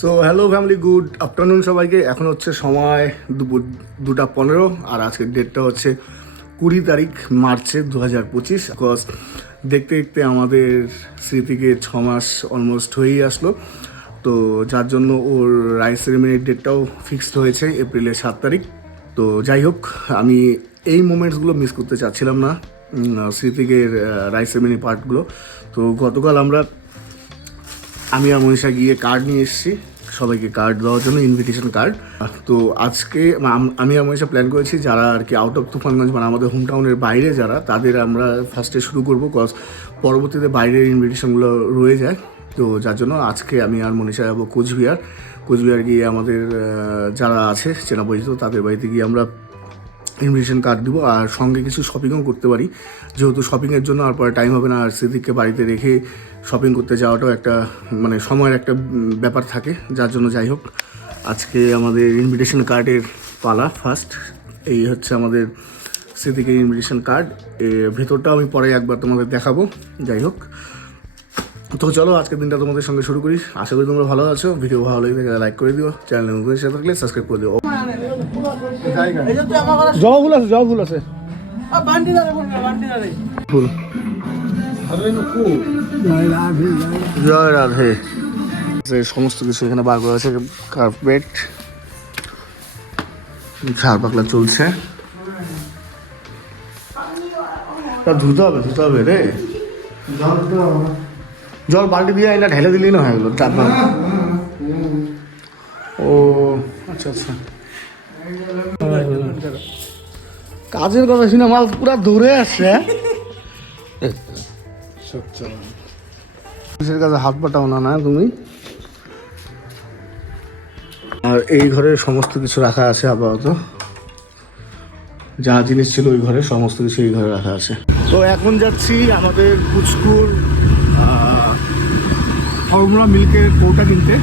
So hello family good afternoon সবাইকে। এখন হচ্ছে সময় দুপুর দুটা পনেরো, আর আজকের ডেটটা হচ্ছে কুড়ি তারিখ মার্চে দু হাজার পঁচিশ। বিকজ দেখতে দেখতে আমাদের স্মৃতিকে ছ মাস অলমোস্ট হয়েই আসলো। তো যার জন্য ওর রাইস সেরেমনির ডেটটাও ফিক্সড হয়েছে এপ্রিলের সাত তারিখ। তো যাই হোক, আমি এই মোমেন্টসগুলো মিস করতে চাচ্ছিলাম না স্মৃতিকের রাইস সেরেমনি পার্টগুলো তো গতকাল আমরা আমি আর মনীষা গিয়ে কার্ড নিয়ে এসেছি। সবাইকে কার্ড দেওয়ার জন্য ইনভিটেশন কার্ড তো আজকে আম- আর মনীষা প্ল্যান করেছি, যারা আর কি আউট অফ তুফানগঞ্জ মানে আমাদের হোম টাউনের বাইরে যারা, তাদের আমরা ফার্স্টে শুরু করব কজ পরবর্তীতে বাইরের ইনভিটেশনগুলো রয়ে যায়। তো যার জন্য আজকে আমি আর মনীষা যাব কোচবিহার। কোচবিহার গিয়ে আমাদের যারা আছে চেনা পরিচিত তাদের বাড়িতে গিয়ে আমরা ইনভিটেশন কার্ড দিব আর সঙ্গে কিছু শপিংও করতে পারি। যেহেতু শপিংয়ের জন্য আর পরে টাইম হবে না, আর সেদিককে বাড়িতে রেখে শপিং করতে যাওয়াটাও একটা মানে সময়ের একটা ব্যাপার থাকে। যার জন্য যাই হোক, আজকে আমাদের ইনভিটেশন কার্ডের পালা ফার্স্ট এই হচ্ছে আমাদের স্মৃতিকের ইনভিটেশন কার্ড ভেতরটাও আমি পরে একবার তোমাদের দেখাবো। যাই হোক, তো চলো আজকের দিনটা তোমাদের সঙ্গে শুরু করি। আশা করি তোমরা ভালো আছো। ভিডিও ভালো লাগলে লাইক করে দিও। চ্যানেল থাকলে সাবস্ক্রাইব করে দিও। জবা ফুল আছে। জবা ফুল। আছে জয় রাধে। সমস্ত কিছু এখানে বার করা আছে কার্পেট ঝাড় পাকলা চলছে। তা ধুতে হবে ধুতে হবে রে। জল বালতি দিয়ে এটা ঢেলে দিলেই না হয়ে গেলো না ও আচ্ছা আচ্ছা। কাজের কথা শুনে মাল পুরা দূরে আসছে হ্যাঁ? কিসের কাছে হাত পাটাও না না তুমি? আর এই ঘরে সমস্ত কিছু রাখা আছে আপাতত। যা জিনিস ছিল ওই ঘরে সমস্ত কিছু এই ঘরে রাখা আছে। তো এখন যাচ্ছি আমাদের পুচকুর ফর্মুলা মিল্কের কৌটা কিনতে।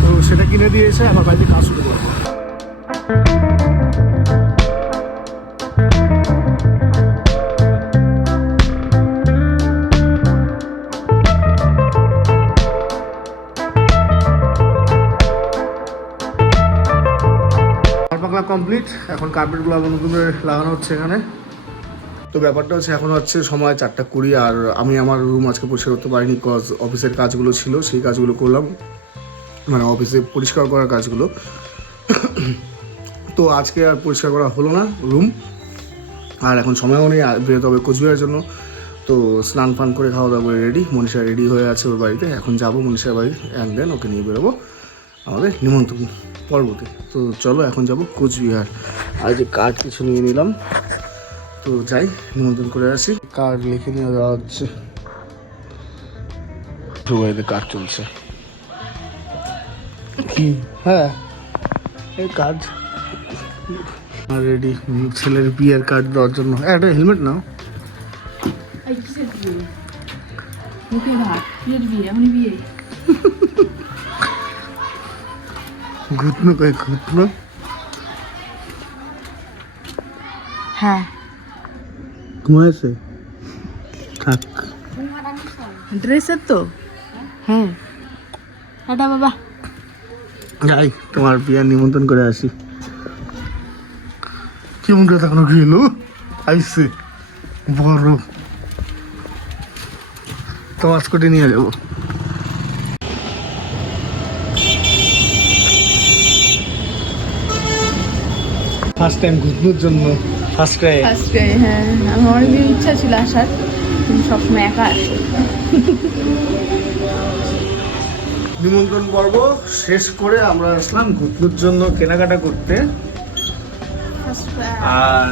তো সেটা কিনে দিয়ে এসে আমার বাড়িতে কাজ শুরু করব। কমপ্লিট এখন কার্পেটগুলো আবার নতুন করে লাগানো হচ্ছে এখানে। তো ব্যাপারটা হচ্ছে এখন হচ্ছে সময় চারটা কুড়ি, আর আমি আমার রুম আজকে পরিষ্কার করতে পারিনি কজ অফিসের কাজগুলো ছিল, সেই কাজগুলো করলাম। মানে অফিসে পরিষ্কার করার কাজগুলো। তো আজকে আর পরিষ্কার করা হলো না রুম আর এখন সময়ও নেই বেরোতে হবে কোচবিহারের জন্য। তো স্নান ফান করে খাওয়া দাওয়া করে রেডি মনীষা রেডি হয়ে আছে ওর বাড়িতে। এখন যাব মনীষার বাড়ি অ্যান্ড দেন ওকে নিয়ে বেরোবো। আমাদের নিমন্ত্রণ। পর্বতে। তো চলো এখন যাব কোচবিহার। আর যে কার্ড কিছু নিয়ে নিলাম। তো যাই নিমন্ত্রণ করে আসি। কার্ড লিখে নিয়ে যাওয়া হচ্ছে দুবাইতে কাজ চলছে। কি? হ্যাঁ এই কাজ রেডি ছেলের বিয়ের কার্ড দেওয়ার জন্য। এ, একটা হেলমেট নাও। বিয়ে? বিয়ে। ঘুটনো কয় ঘুটনো? হ্যাঁ। ঘুমাইছে? থাক। ড্রেসের তো? হ্যাঁ টাটা বাবা। যাই তোমার বিয়ার নিমন্ত্রণ করে আসি। কেমন করে তখন গেল? আইসে। বড়। তো আজকটে নিয়ে যাব। ফার্স্ট টাইম ঘুরনোর জন্য ফার্স্ট টাইম ফার্স্ট হ্যাঁ। আমার অনেকদিন ইচ্ছা ছিল আসার কিন্তু সবসময় একা আসে। নিমন্ত্রণ পর্ব শেষ করে আমরা আসলাম ঘুরনোর জন্য কেনাকাটা করতে। আর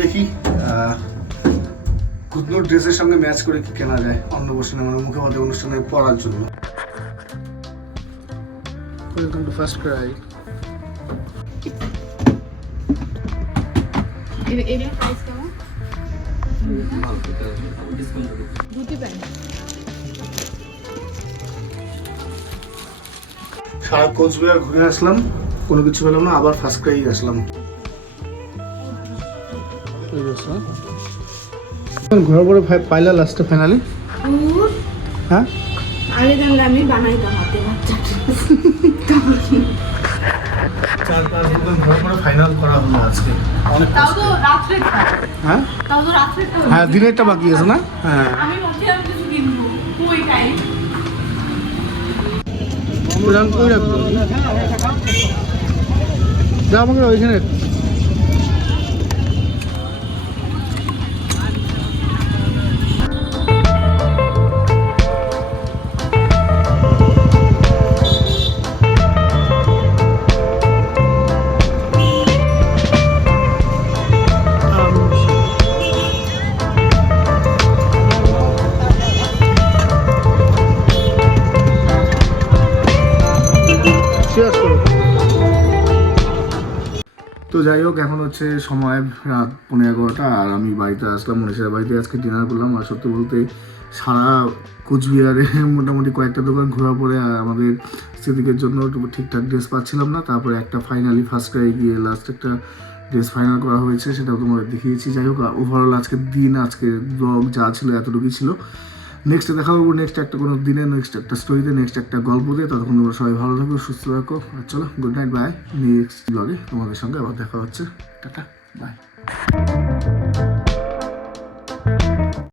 দেখি ঘুটনোর ড্রেসের সঙ্গে ম্যাচ করে কি কেনা যায় অন্নপ্রাশনে মানে মুখে অনুষ্ঠানে পড়ার জন্য। ওয়েলকাম টু ফার্স্ট ক্রাই এটার প্রাইস কেমন? ধুতি প্যান্ট। সারা কোচবিহার ঘুরে আসলাম কোনো কিছু পেলাম না আবার ফার্স্ট ক্রাই আসলাম। ঘোরার পরে পাইলা লাস্টে ফাইনালি হ্যাঁ? আগে জানলে আমি বানাইতাম হাতে বাচ্চাটা। ফাইনাল করা হলো আজকে। অনেক তাও তো রাত্রে হ্যাঁ? তাও তো রাত্রে হ্যাঁ দিনেরটা বাকি আছে না? হ্যাঁ। আমি বলছি তো যাই হোক, এখন হচ্ছে সময় রাত পনেরো এগারোটা, আর আমি বাড়িতে আসলাম, মনীষের বাড়িতে আজকে ডিনার করলাম। আর সত্যি বলতে সারা কোচবিহারে মোটামুটি কয়েকটা দোকান ঘোরার পরে, আর আমাদের স্মৃতিকের জন্য ঠিকঠাক ড্রেস পাচ্ছিলাম না। তারপরে একটা ফাইনালি ফার্স্ট ক্রাই গিয়ে লাস্ট একটা ড্রেস ফাইনাল করা হয়েছে, সেটাও তোমাদের দেখিয়েছি। যাই হোক ওভারঅল আজকের দিন আজকে ব্লগ যা ছিল, এতটুকুই ছিল। নেক্সট দেখা হব নেক্সট একটা কোনো দিনে নেক্সট একটা স্টোরিতে নেক্সট একটা গল্প দিয়ে ততক্ষণ তোমরা সবাই ভালো থাকো, সুস্থ থাকো। আর চলো গুড নাইট বাই নেক্সট ব্লগে তোমাদের সঙ্গে আবার দেখা হচ্ছে। Tata bye